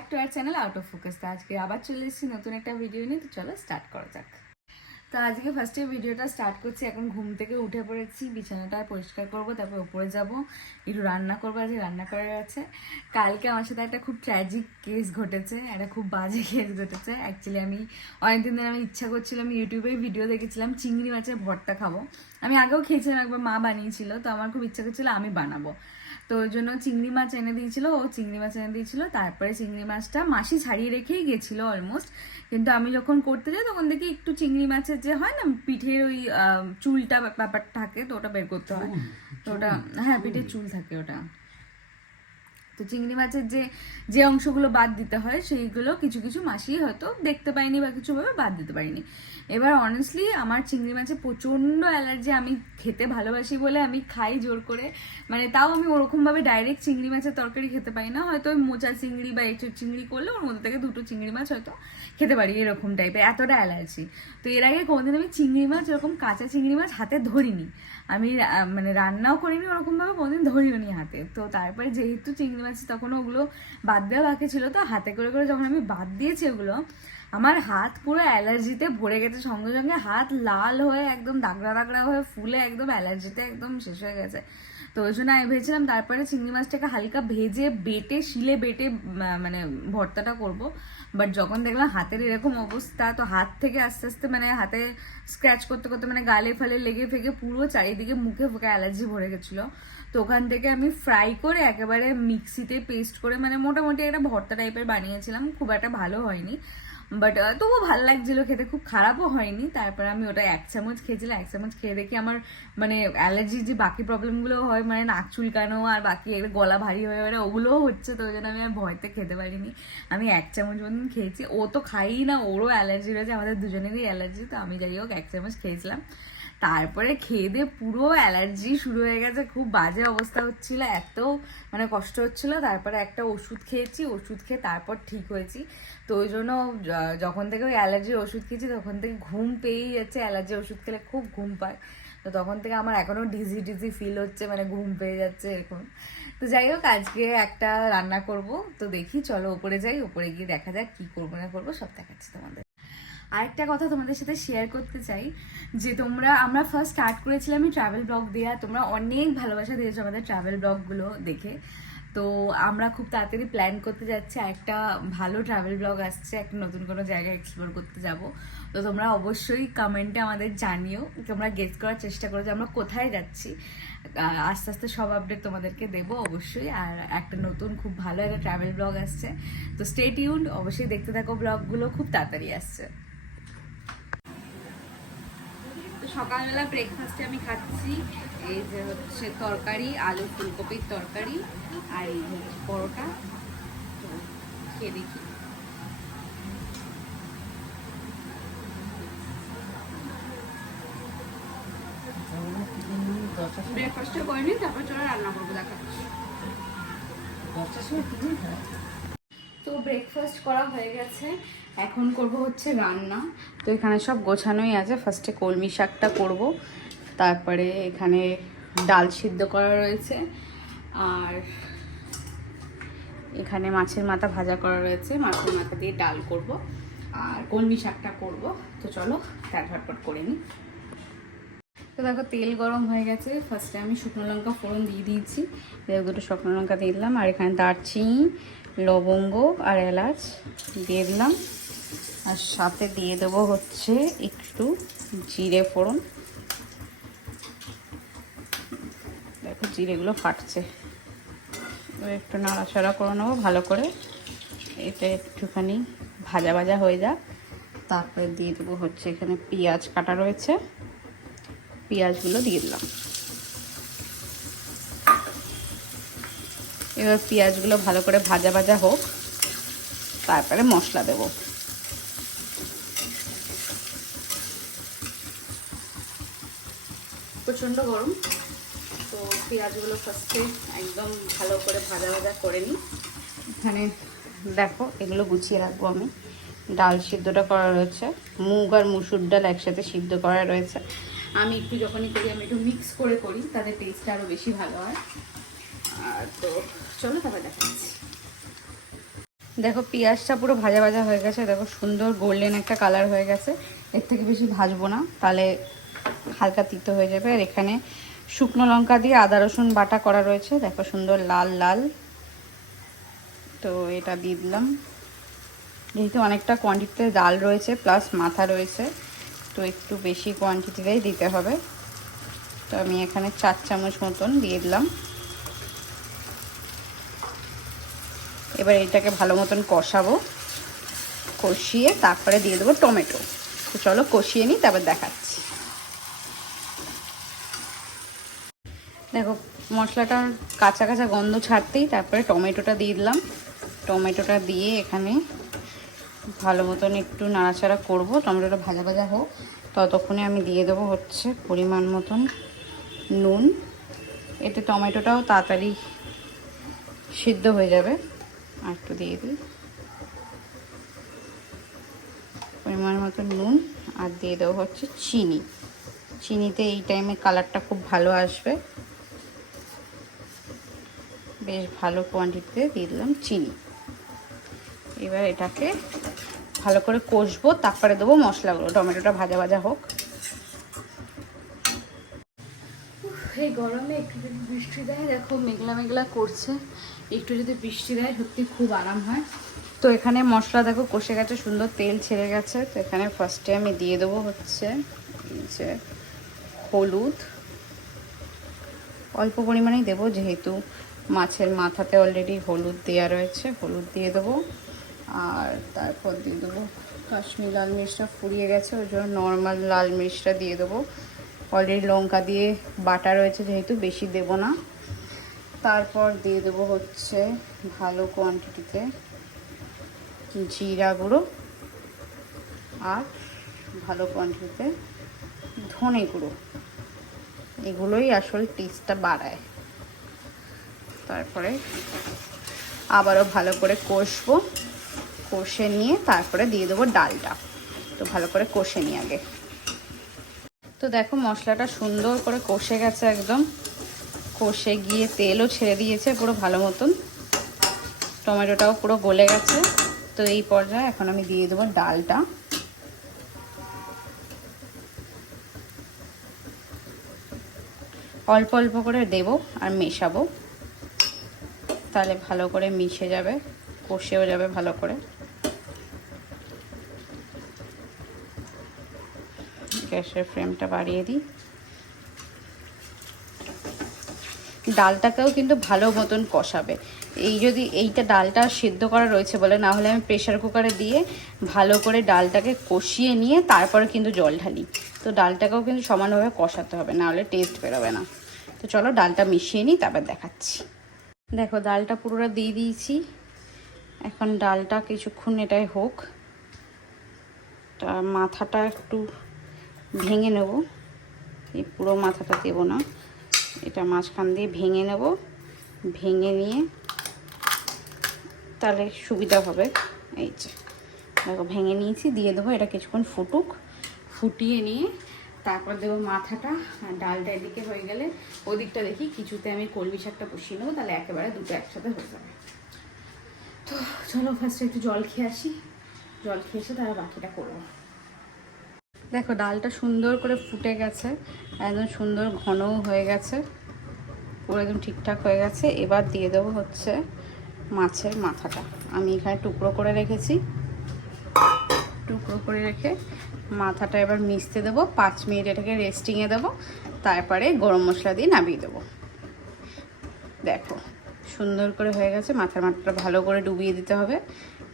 Back to our channel out of focus. তো আজকে আবার চলে এসেছি নতুন একটা ভিডিও নিয়ে। তো চলো স্টার্ট করা যাক। তো আজকে ফার্স্টে ভিডিওটা স্টার্ট করছি। এখন ঘুম থেকে উঠে পড়েছি, বিছানাটা পরিষ্কার করবো, তারপর উপরে যাব, একটু রান্না করবো। আজকে রান্না করার আছে। কালকে আমার সাথে একটা খুব ট্র্যাজিক কেস ঘটেছে, একটা খুব বাজে কেস ঘটেছে। অ্যাকচুয়ালি আমি অনেকদিন ধরে আমি ইচ্ছা করছিলাম, ইউটিউবে ভিডিও দেখেছিলাম চিংড়ি মাছের ভর্তা খাবো। আমি আগেও খেয়েছিলাম, একবার মা বানিয়েছিল, তো আমার খুব ইচ্ছা করছিল আমি বানাবো। তো ওই জন্য চিংড়ি মাছ এনে দিয়েছিল, ও চিংড়ি মাছ এনে দিয়েছিল। তারপরে চিংড়ি মাছটা মাসি ছাড়িয়ে রেখেই গেছিলো অলমোস্ট, কিন্তু আমি যখন করতে যাই তখন দেখি একটু চিংড়ি মাছের যে হয় না পিঠের ওই চুলটা ব্যাপার থাকে, তো ওটা বের করতে হয়। তো ওটা হ্যাঁ, পিঠের চুল থাকে ওটা। তো চিংড়ি মাছের যে যে অংশগুলো বাদ দিতে হয় সেইগুলো কিছু কিছু মাসি হয়তো দেখতে পাইনি বা কিছুভাবে বাদ দিতে পারিনি। এবার অনেস্টলি আমার চিংড়ি মাছে প্রচণ্ড অ্যালার্জি। আমি খেতে ভালোবাসি বলে আমি খাই জোর করে, মানে তাও আমি ওরকমভাবে ডাইরেক্ট চিংড়ি মাছের তরকারি খেতে পারি না। হয়তো ওই মোচা চিংড়ি বা এঁচোড় চিংড়ি করলে ওর মধ্যে থেকে দুটো চিংড়ি মাছ হয়তো খেতে পারি, এরকম টাইপের, এতটা অ্যালার্জি। তো এর আগে কোনোদিন আমি চিংড়ি মাছ এরকম কাঁচা চিংড়ি মাছ হাতে ধরিনি, আমি মানে রান্নাও করিনি ওরকমভাবে, কোনোদিন ধরিও নি হাতে। তো তারপরে যেহেতু চিংড়ি মাছ তখন ওগুলো বাদ দেওয়া বাকি ছিল, তো হাতে করে করে যখন আমি বাদ দিয়েছি ওগুলো, আমার হাত পুরো অ্যালার্জিতে ভরে গেছে। সঙ্গে সঙ্গে হাত লাল হয়ে একদম দাগড়া দাগড়া হয়ে ফুলে একদম অ্যালার্জিতে একদম শেষ হয়ে গেছে। তো ওই জন্য আমি ভেবেছিলাম তারপরে চিংড়ি মাছটাকে হালকা ভেজে বেটে শিলে বেটে মানে ভর্তাটা করব। বাট যখন দেখলাম হাতের এরকম অবস্থা, তো হাত থেকে আস্তে আস্তে মানে হাতে স্ক্র্যাচ করতে করতে মানে গালে ফালে লেগে ফেগে পুরো চারিদিকে মুখে ফুকে অ্যালার্জি ভরে গেছিলো। তো ওখান থেকে আমি ফ্রাই করে একেবারে মিক্সিতে পেস্ট করে মানে মোটামুটি একটা ভর্তা টাইপের বানিয়েছিলাম। খুব একটা ভালো হয়নি, বাট তবুও ভালো লাগছিলো খেতে, খুব খারাপও হয়নি। তারপর আমি ওটা 1 চামচ খেয়েছিলাম। 1 চামচ খেয়ে দেখি আমার মানে অ্যালার্জির যে বাকি প্রবলেমগুলো হয়, মানে নাক চুলকানো আর বাকি গলা ভারী হয়ে গেলে ওগুলোও হচ্ছে। তো ওই জন্য আমি আর ভয়তে খেতে পারিনি। আমি 1 চামচ মতন খেয়েছি। ও তো খাই না, ওরও অ্যালার্জি রয়েছে, আমাদের দুজনেরই অ্যালার্জি। তো আমি যাই হোক 1 চামচ খেয়েছিলাম। তারপরে খেয়ে দিয়ে পুরো অ্যালার্জি শুরু হয়ে গেছে, খুব বাজে অবস্থা হচ্ছিল, এত মানে কষ্ট হচ্ছিল। তারপরে একটা ওষুধ খেয়েছি, ওষুধ খেয়ে তারপর ঠিক হয়েছি। তো ওই জন্য যখন থেকে ওই অ্যালার্জির ওষুধ খেয়েছি তখন থেকে ঘুম পেয়েই যাচ্ছে। অ্যালার্জির ওষুধ খেলে খুব ঘুম পায়, তো তখন থেকে আমার এখনও ডিজি ডিজি ফিল হচ্ছে, মানে ঘুম পেয়ে যাচ্ছে এরকম। তো যাই হোক আজকে একটা রান্না করব, তো দেখি চলো উপরে যাই, উপরে গিয়ে দেখা যাক কি করবো না করবো সব দেখাচ্ছি তোমাদের। আরেকটা কথা তোমাদের সাথে শেয়ার করতে চাই, যে আমরা ফার্স্ট স্টার্ট করেছিলাম ট্রাভেল ব্লগ দেওয়া, তোমরা অনেক ভালোবাসা দিয়েছো আমাদের ট্রাভেল ব্লগগুলো দেখে। তো আমরা খুব তাড়াতাড়ি প্ল্যান করতে যাচ্ছি, একটা ভালো ট্রাভেল ব্লগ আসছে, একটা নতুন কোনো জায়গায় এক্সপ্লোর করতে যাব। তো তোমরা অবশ্যই কমেন্টে আমাদের জানিও, তোমরা গেস করার চেষ্টা করো যে আমরা কোথায় যাচ্ছি। আস্তে আস্তে সব আপডেট তোমাদেরকে দেবো অবশ্যই। আর একটা নতুন খুব ভালো একটা ট্রাভেল ব্লগ আসছে, তো স্টে টিউনড, অবশ্যই দেখতে থাকো, ব্লগগুলো খুব তাড়াতাড়ি আসছে। সকালবেলা ব্রেকফাস্টে আমি খাচ্ছি এই যে হচ্ছে তরকারি, আলু ফুলকপির তরকারি, আর এই হচ্ছে পরোটা। তো খেয়ে দেখি। ব্রেকফাস্টটা করে নিই, তারপর চলো রান্না করবো, দেখাচ্ছি। তো ব্রেকফাস্ট করা হয়ে গেছে, এখন করব হচ্ছে রান্না। তো এখানে সব গোছানোই আছে। ফার্স্টে কলমি শাকটা করব, তারপরে এখানে ডাল সিদ্ধ করা রয়েছে, আর এখানে মাছের মাথা ভাজা করা রয়েছে, মাছের মাথা দিয়ে ডাল করব, আর কলমি শাকটা করব। তো চলো ঝটপট করে নিই। তো দেখো তেল গরম হয়ে গেছে, ফার্স্টে আমি শুকনো লঙ্কা ফোড়ন দিয়ে দিয়েছি, দুটো শুকনো লঙ্কা দিয়ে দিলাম, আর এখানে দারচিনি, লবঙ্গ আর এলাচ দিয়ে দিলাম, আর সাথে দিয়ে দেবো হচ্ছে একটু জিরে ফোড়ন। দেখো জিরেগুলো ফাটছে, একটু নাড়াচাড়া করে নেবো ভালো করে, এটা একটুখানি ভাজা ভাজা হয়ে যাক। তারপরে দিয়ে দেবো হচ্ছে এখানে পেঁয়াজ কাটা রয়েছে, পেঁয়াজগুলো দিয়ে দিলাম। এবার পেঁয়াজগুলো ভালো করে ভাজা ভাজা হোক, তারপরে মশলা দেব। প্রচণ্ড গরম, তো পেঁয়াজগুলো ফার্স্টে একদম ভালো করে ভাজা ভাজা করে নিই। এখানে দেখো এগুলো গুছিয়ে রাখবো আমি। ডাল সিদ্ধটা করা রয়েছে, মুগ আর মুসুর ডাল একসাথে সিদ্ধ করা রয়েছে। আমি একটু যখনই করি আমি একটু মিক্স করে করি, তাদের টেস্টটা আরও বেশি ভালো হয়। আর তো চলো তারপরে দেখাচ্ছি। দেখো পেঁয়াজটা পুরো ভাজা ভাজা হয়ে গেছে, দেখো সুন্দর গোল্ডেন একটা কালার হয়ে গেছে। এর থেকে বেশি ভাজবো না, তাহলে হালকা তিতো হয়ে যাবে। আর এখানে শুকনো লঙ্কা দিয়ে আদা রসুন বাটা করা রয়েছে, দেখো সুন্দর লাল লাল। তো এটা দিয়ে দিলাম, যেহেতু অনেকটা কোয়ান্টিটিতে ডাল রয়েছে প্লাস মাথা রয়েছে, তো একটু বেশি কোয়ান্টিটিতেই দিতে হবে। তো আমি এখানে 4 চামচ মতন দিয়ে দিলাম। এবার এটাকে ভালো মতন কষাবো, কষিয়ে তারপরে দিয়ে দেবো টমেটো। তো চলো কষিয়ে নিই, তারপর দেখাচ্ছি। দেখো মশলাটার কাঁচা কাঁচা গন্ধ ছাড়তেই তারপরে টমেটোটা দিয়ে দিলাম। টমেটোটা দিয়ে এখানে ভালো মতন একটু নাড়াচাড়া করবো, টমেটোটা ভাজা ভাজা হোক। ততক্ষণে আমি দিয়ে দেবো হচ্ছে পরিমাণ মতন নুন। এতে টমেটোটাও তাড়াতাড়ি সিদ্ধ হয়ে যাবে। আর একটু দিয়ে দিই পরিমাণ মতন নুন, আর দিয়ে দেবো হচ্ছে চিনি। চিনিতে এই টাইমে কালারটা খুব ভালো আসবে। বেশ ভালো কোয়ান্টিটিতে দিয়ে দিলাম চিনি। এবার এটাকে ভালো করে কষবো, তারপরে দেবো মশলাগুলো। টমেটোটা ভাজা ভাজা হোক। এই গরমে একটু যদি বৃষ্টি দেয়, দেখো মেঘলা মেঘলা করছে, একটু যদি বৃষ্টি দেয় সত্যি খুব আরাম হয়। তো এখানে মশলা দেখো কষে গেছে, সুন্দর তেল ছেড়ে গেছে। তো এখানে ফার্স্টে আমি দিয়ে দেবো হচ্ছে এই যে হলুদ, অল্প পরিমাণেই দেবো যেহেতু মাছের মাথাতে অলরেডি হলুদ দেওয়া রয়েছে, হলুদ দিয়ে দেবো। আর তারপর দিয়ে দেবো কাশ্মীরি লাল মির্চটা ফুরিয়ে গেছে, ওই জন্য নর্মাল লাল মির্চটা দিয়ে দেবো। অলরেডি লঙ্কা দিয়ে বাটা রয়েছে যেহেতু বেশি দেব না। তারপর দিয়ে দেবো হচ্ছে ভালো কোয়ান্টিটিতে জিরা গুঁড়ো, আর ভালো কোয়ান্টিটিতে ধনে গুঁড়ো। এগুলোই আসল টেস্টটা বাড়ায়। তারপরে আবারও ভালো করে কষবো, কষে নিয়ে তারপরে দিয়ে দেবো ডালটা। তো ভালো করে কষে নিই আগে। তো দেখো মশলাটা সুন্দর করে কষে গেছে, একদম কষে গিয়ে তেলও ছেড়ে দিয়েছে পুরো ভালো মতন। টমেটোটাও পুরো গলে গেছে। তো এই পর্যায়ে এখন আমি দিয়ে দেবো ডালটা। অল্প অল্প করে দেবো আর মেশাবো, তাহলে ভালো করে মিশে যাবে, কষেও যাবে ভালো করে। গ্যাসের ফ্লেমটা বাড়িয়ে দিই। ডালটাকেও কিন্তু ভালো মতন কষাবে। এই যদি এইটা ডালটা সিদ্ধ করা রয়েছে বলে, না হলে আমি প্রেশার কুকারে দিয়ে ভালো করে ডালটাকে কষিয়ে নিয়ে তারপরে কিন্তু জল ঢালি। তো ডালটাকেও কিন্তু সমানভাবে কষাতে হবে, না হলে টেস্ট বেরোবে না। তো চলো ডালটা মিশিয়ে নিই, তারপর দেখাচ্ছি। দেখো ডালটা পুরোটা দিয়ে দিয়েছি। এখন ডালটা কিছুক্ষণ এটাই হোক। তার মাথাটা একটু ভেঙে নেব, এই পুরো মাথাটা দেব না, এটা মাঝখান দিয়ে ভেঙে নেব। ভেঙে নিয়ে তাহলে সুবিধা হবে। এই যে দেখো ভেঙে নিয়েছি, দিয়ে দেবো। এটা কিছুক্ষণ ফুটুক, ফুটিয়ে নিয়ে তারপর দেবো মাথাটা। আর ডালটা এদিকে হয়ে গেলে ওদিকটা দেখি কিছুতে আমি কলমি শাকটা বসিয়ে নেবো, তাহলে একেবারে দুটো একসাথে হয়ে যাবে। তো চলো ফার্স্টে একটু জল খেয়ে আসি, জল খেয়ে এসে তারা বাকিটা করবো। দেখো ডালটা সুন্দর করে ফুটে গেছে, একদম সুন্দর ঘনও হয়ে গেছে, পুরো একদম ঠিকঠাক হয়ে গেছে। এবার দিয়ে দেবো হচ্ছে মাছের মাথাটা। আমি এখানে টুকরো করে রেখেছি, টুকরো করে রেখে মাথাটা এবার মিশতে দেবো। 5 মিনিট এটাকে রেস্টিংয়ে দেবো, তারপরে গরম মশলা দিয়ে নামিয়ে দেবো। দেখো সুন্দর করে হয়ে গেছে। মাথাটা ভালো করে ডুবিয়ে দিতে হবে।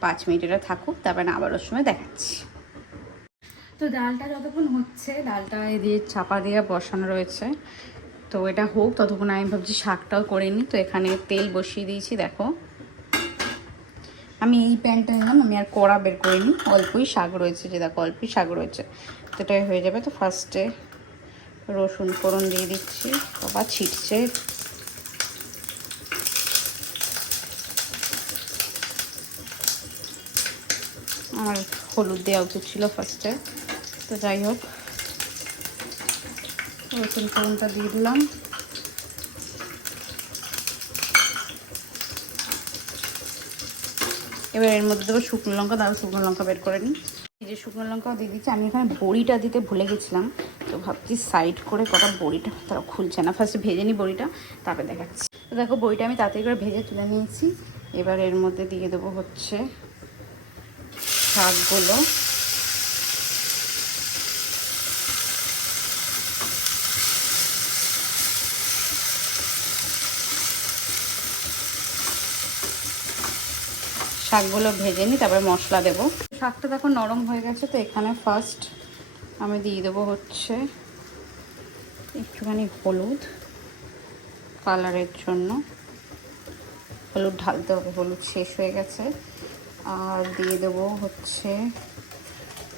5 মিনিট এটা থাকুক, তারপরে আবার ওর সময় দেখাচ্ছি। তো ডালটা যতক্ষণ হচ্ছে, ডালটা দিয়ে চাপা দিয়ে বসানো রয়েছে, তো এটা হোক ততক্ষণ আমি ভাবছি শাকটাও করে নিই। তো এখানে তেল বসিয়ে দিয়েছি। দেখো আমি এই প্যানটা নিলাম, আমি আর কড়া বের করিনি, অল্পই শাক রয়েছে, যে দেখো অল্পই শাক রয়েছে, তো এটাই হয়ে যাবে। তো ফার্স্টে রসুন ফোড়ন দিয়ে দিচ্ছি, বাবা ছিটছে। আমার হলুদ দেওয়া উচিত ছিল ফার্স্টে, তো যাই হোক রসুন ফোড়নটা দিয়ে দিলাম। এবার এর মধ্যে দেবো শুকনো লঙ্কা, তারপর শুকনো লঙ্কা বের করে নিই। এই যে শুকনো লঙ্কাও দিয়ে দিচ্ছি। আমি এখানে বড়িটা দিতে ভুলে গেছিলাম, তো ভাবছি সাইড করে কটা বড়িটা তারা খুলছে না, ফার্স্টে ভেজে নিই বড়িটা, তারপরে দেখাচ্ছি। তো দেখো বড়িটা আমি তাড়াতাড়ি করে ভেজে তুলে নিয়েছি। এবার এর মধ্যে দিয়ে দেবো হচ্ছে শাকগুলো। শাকগুলো ভেজে নিই, তারপরে মশলা দেবো। শাকটা দেখো নরম হয়ে গেছে, তো এখানে ফার্স্ট আমি দিয়ে দেবো হচ্ছে একটুখানি হলুদ কালারের জন্য। হলুদ ঢালতে হবে, হলুদ শেষ হয়ে গেছে। আর দিয়ে দেবো হচ্ছে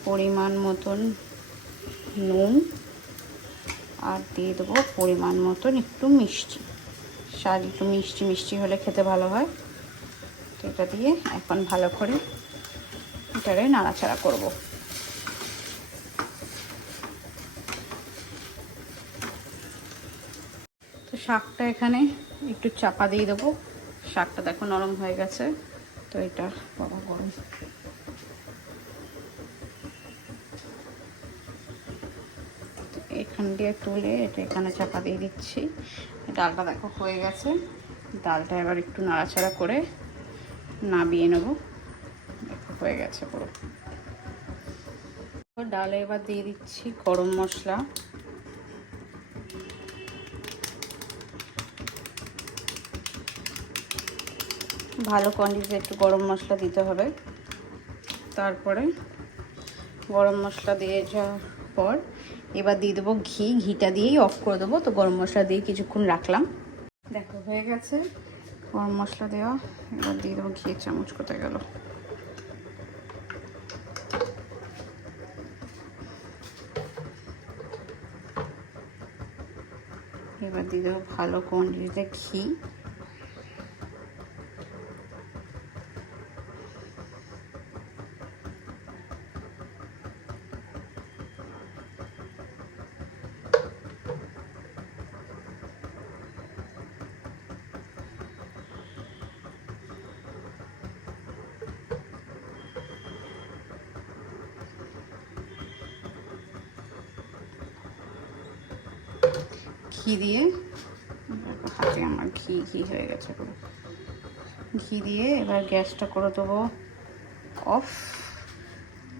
পরিমাণ মতন নুন, আর দিয়ে দেবো পরিমাণ মতন একটু মিষ্টি। শাক একটু মিষ্টি মিষ্টি হলে খেতে ভালো হয়। তো এটা দিয়ে এখন ভালো করে এটারে নাড়াচাড়া করব। তো শাকটা এখানে একটু চাপা দিয়ে দেবো। শাকটা দেখো নরম হয়ে গেছে। তো এটা বাবা গরম, এখান দিয়ে তুলে এটা এখানে চাপা দিয়ে দিচ্ছি। ডালটা দেখো হয়ে গেছে। ডালটা এবার একটু নাড়াচাড়া করে নামিয়ে নেব। হয়ে গেছে পুরো। ডালে এবার দিয়ে দিচ্ছি গরম মশলা। ভালো কোয়ান্টিটিতে একটু গরম মশলা দিতে হবে। তারপরে গরম মশলা দিয়ে যাওয়ার পর এবার দিয়ে দেবো ঘি। ঘিটা দিয়েই অফ করে দেবো। তো গরম মশলা দিয়ে কিছুক্ষণ রাখলাম। দেখো হয়ে গেছে গরম মশলা দেওয়া। এবার দিয়ে দেবো ঘি। চামচ কোথায় গেল? এবার দিয়ে দেবো ভালো কোয়ান্টিটিতে ঘি। ঘি দিয়ে হাতে আমার ঘি ঘি হয়ে গেছে পুরো। ঘি দিয়ে এবার গ্যাসটা করে দেবো অফ।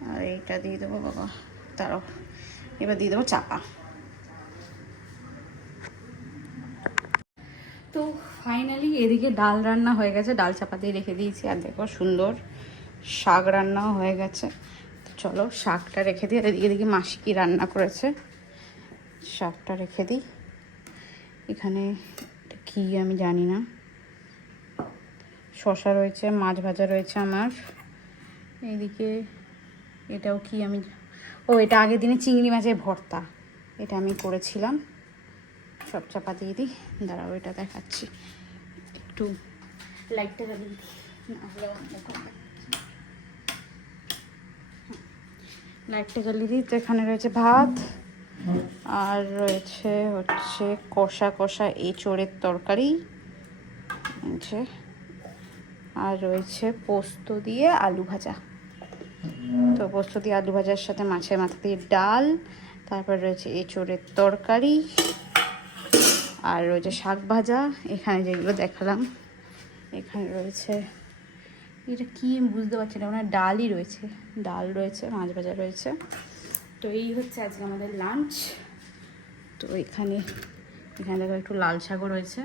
আর এইটা দিয়ে দেবো বাবা তারও। এবার দিয়ে দেবো চাপা। তো ফাইনালি এদিকে ডাল রান্না হয়ে গেছে, ডাল চাপা দিয়ে রেখে দিয়েছি। আর দেখো সুন্দর শাক রান্নাও হয়ে গেছে। তো চলো শাকটা রেখে দিই। আর এদিকে মাসি কি রান্না করেছে, শাকটা রেখে দিই। এখানে কি আমি জানি না। শসা রয়েছে, মাছ ভাজা রয়েছে আমার। এইদিকে এটাও কি আমি, ও এটা আগের দিনে চিংড়ি মাছের ভর্তা, এটা আমি করেছিলাম। সব চাপা দিয়ে দিই। দাঁড়াও এটা দেখাচ্ছি। একটু লাইটটা জ্বালিয়ে দিই, লাইটটা জ্বালিয়ে দিই। তো এখানে রয়েছে ভাত, আর রয়েছে হচ্ছে কষা কষা এঁচোড়ের তরকারি, আর রয়েছে পোস্ত দিয়ে আলু ভাজা। তো পোস্ত দিয়ে আলু ভাজার সাথে মাছের মাথা দিয়ে ডাল, তারপর রয়েছে এঁচোড়ের তরকারি, আর রয়েছে শাক ভাজা। এখানে যেগুলো দেখালাম, এখানে রয়েছে এটা কি বুঝতে পারছি না, মানে ডালই রয়েছে, ডাল রয়েছে, মাছ ভাজা রয়েছে। তো এই হচ্ছে আজকে আমাদের লাঞ্চ। তো এখানে দেখো একটু লাল শাকও রয়েছে,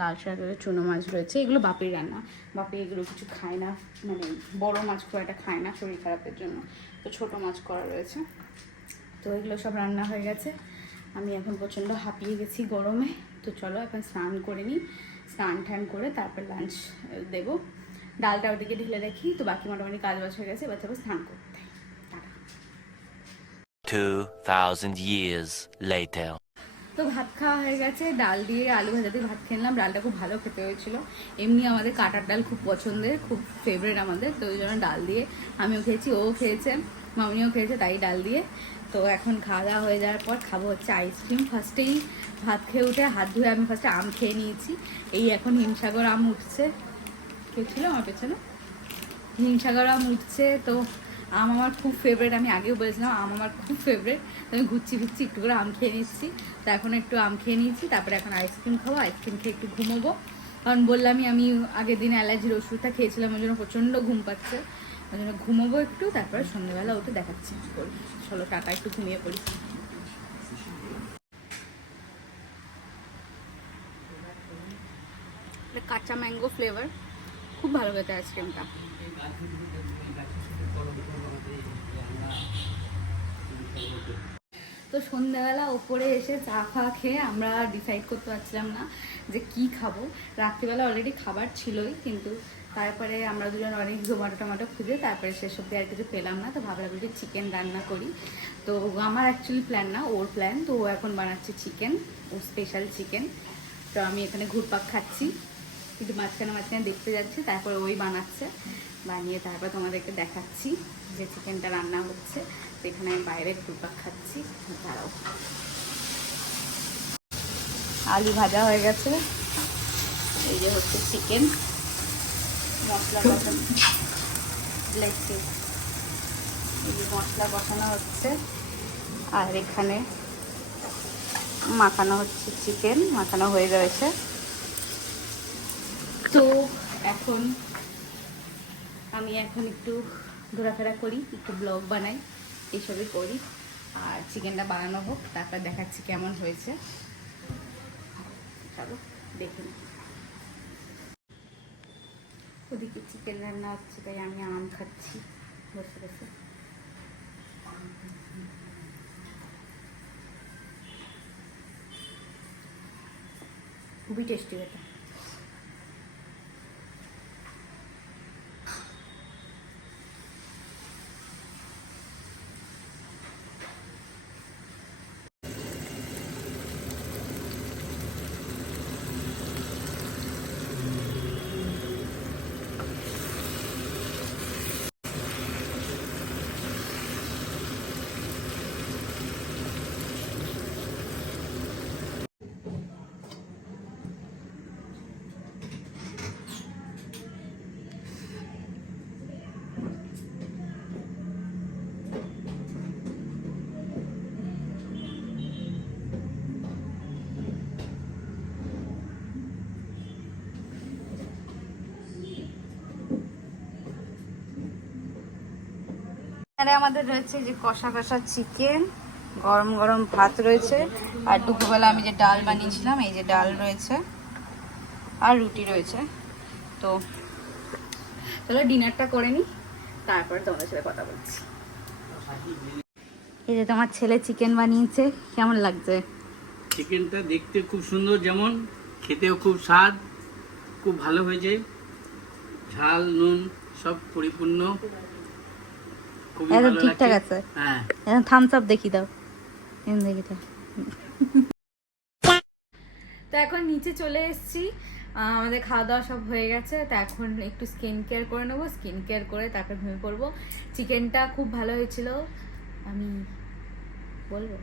লাল শাক রয়েছে, চুনো মাছ রয়েছে। এগুলো বাপির রান্না। বাপি এগুলো কিছু খায় না, মানে বড় মাছ খুব একটা খায় না শরীর খারাপের জন্য। তো ছোটো মাছ করা রয়েছে। তো এগুলো সব রান্না হয়ে গেছে। আমি এখন প্রচণ্ড হাঁপিয়ে গেছি গরমে। তো চলো এখন স্নান করে নিই। স্নান টান করে তারপর লাঞ্চ দেবো। ডালটা ওদিকে ঢেলে রাখি। তো বাকি মোটামুটি কাজ বাজ হয়ে গেছে, এবার যাবো স্নান করতে। 2000 years later. তো ভাত খাওয়া হয়ে গেছে, ডাল দিয়ে আলু ভাজা দিয়ে ভাত খেলাম। ডালটা খুব ভালো খেতে হয়েছিল। এমনি আমাদের কাটার ডাল খুব পছন্দের, খুব ফেভারিট আমাদের। তো ওই জন্য ডাল দিয়ে আমিও খেয়েছি, ও খেয়েছে, মামিও খেয়েছে, তাই ডাল দিয়ে। তো এখন খাওয়া দাওয়া হয়ে যাওয়ার পর খাবো হচ্ছে আইসক্রিম। ফার্স্টেই ভাত খেয়ে উঠে হাত ধুয়ে আমি ফার্স্টে আম খেয়ে নিয়েছি। এই এখন হিমসাগর আম উঠছে। কে ছিল আমার পেছনে? হিমসাগর আম উঠছে, তো আম আমার খুব ফেভারিট, আমি আগেও বলেছিলাম আম আমার খুব ফেভারিট। তো আমি ঘুরছি ফিরছি একটু করে আম খেয়ে নিচ্ছি। তো এখন একটু আম খেয়ে নিয়েছি, তারপরে এখন আইসক্রিম খাবো, আইসক্রিম খেয়ে একটু ঘুমোবো। কারণ বললামই আমি আগের দিন অ্যালার্জির ওষুধটা খেয়েছিলাম, ওই জন্য প্রচণ্ড ঘুম পাচ্ছে, ওই জন্য ঘুমোবো একটু, তারপরে সন্ধ্যেবেলা উঠে দেখাচ্ছি কী করি। চলো টাকা একটু ঘুমিয়ে পড়ি। কাঁচা ম্যাঙ্গো ফ্লেভার, খুব ভালো খেতে আইসক্রিমটা। তো সন্ধ্যাবেলা ওপরে এসে চা খাওয়া খেয়ে আমরা ডিসাইড করতে পারছিলাম না যে কি খাবো। রাত্রিবেলা অলরেডি খাবার ছিলই, কিন্তু তারপরে আমরা দুজন অনেক জোম্যাটো খুঁজে তারপরে শেষ অব্দি আর কিছু পেলাম না। তো ভাবলাম যে চিকেন রান্না করি। তো আমার অ্যাকচুয়ালি প্ল্যান না, ওর প্ল্যান। তো ও এখন বানাচ্ছে চিকেন, ও স্পেশাল চিকেন। তো আমি এখানে ঘুরপাক খাচ্ছি, কিন্তু মাঝখানে দেখতে যাচ্ছি, তারপরে ওই বানাচ্ছে, বানিয়ে তারপর তোমাদেরকে দেখাচ্ছি যে চিকেনটা রান্না হচ্ছে। তো এখানে আমি বাইরে ঘুরপাক খাচ্ছি। দাঁড়াও, আলু ভাজা হয়ে গেছে, এই যে হচ্ছে চিকেন, মশলা কষানো, এই যে মশলা কষানো হচ্ছে, আর এখানে মাখানো হচ্ছে চিকেন, মাখানো হয়ে রয়েছে। তো আমি এখন একটু ঘোরাফেরা করি, একটু ব্লগ বানাই, এইসবই করি। আর চিকেনটা বানানো হোক, তারপর দেখাচ্ছি কেমন হয়েছে। চলো দেখুন। ওদিকে চিকেন রান্না হচ্ছে, তাই আমি আম খাচ্ছি বসে বসে। খুবই টেস্টি এটা। এখানে আমাদের রয়েছে যে কষা কষা চিকেন, গরম গরম ভাত রয়েছে, আর দুপুরবেলা আমি যে ডাল বানিয়েছিলাম, এই যে ডাল রয়েছে, আর রুটি রয়েছে। তো চলো ডিনারটা করে নিই, তারপর তোমাদের সাথে কথা বলছি। এই যে তোমার ছেলে চিকেন বানিয়েছে, কেমন লাগছে? চিকেনটা দেখতে খুব সুন্দর, যেমন খেতেও খুব স্বাদ, খুব ভালো হয়েছে, ঝাল নুন সব পরিপূর্ণ, খুবই একদম ভালো ঠিকঠাক লাগছে। আছে। হ্যাঁ, এখন থামস আপ দেখি দাও, দেখি দাও। তো এখন নিচে চলে এসেছি, আমাদের খাওয়া দাওয়া সব হয়ে গেছে। তো এখন একটু স্কিন কেয়ার করে নেবো, স্কিন কেয়ার করে তারপর ঘুমিয়ে পড়বো। চিকেনটা খুব ভালো হয়েছিল, আমি বলবো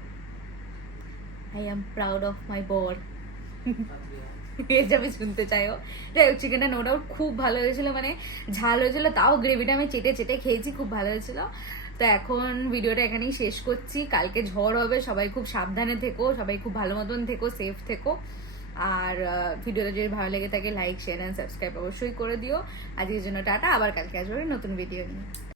I am proud of my বর, এই যাবে শুনতে চাইও। যাই হোক, চিকেনটা নো ডাউট খুব ভালো হয়েছিল, মানে ঝাল হয়েছিল, তাও গ্রেভিটা আমি চেটে চেটে খেয়েছি, খুব ভালো হয়েছিল। তো এখন ভিডিওটা এখানেই শেষ করছি। কালকে ঝড় হবে, সবাই খুব সাবধানে থেকো, সবাই খুব ভালো মতন থেকো, সেফ থেকো। আর ভিডিওটা যদি ভালো লেগে থাকে লাইক শেয়ার অ্যান্ড সাবস্ক্রাইব অবশ্যই করে দিও। আজকের জন্য টাটা, আবার কালকে আসবে নতুন ভিডিও নিয়ে।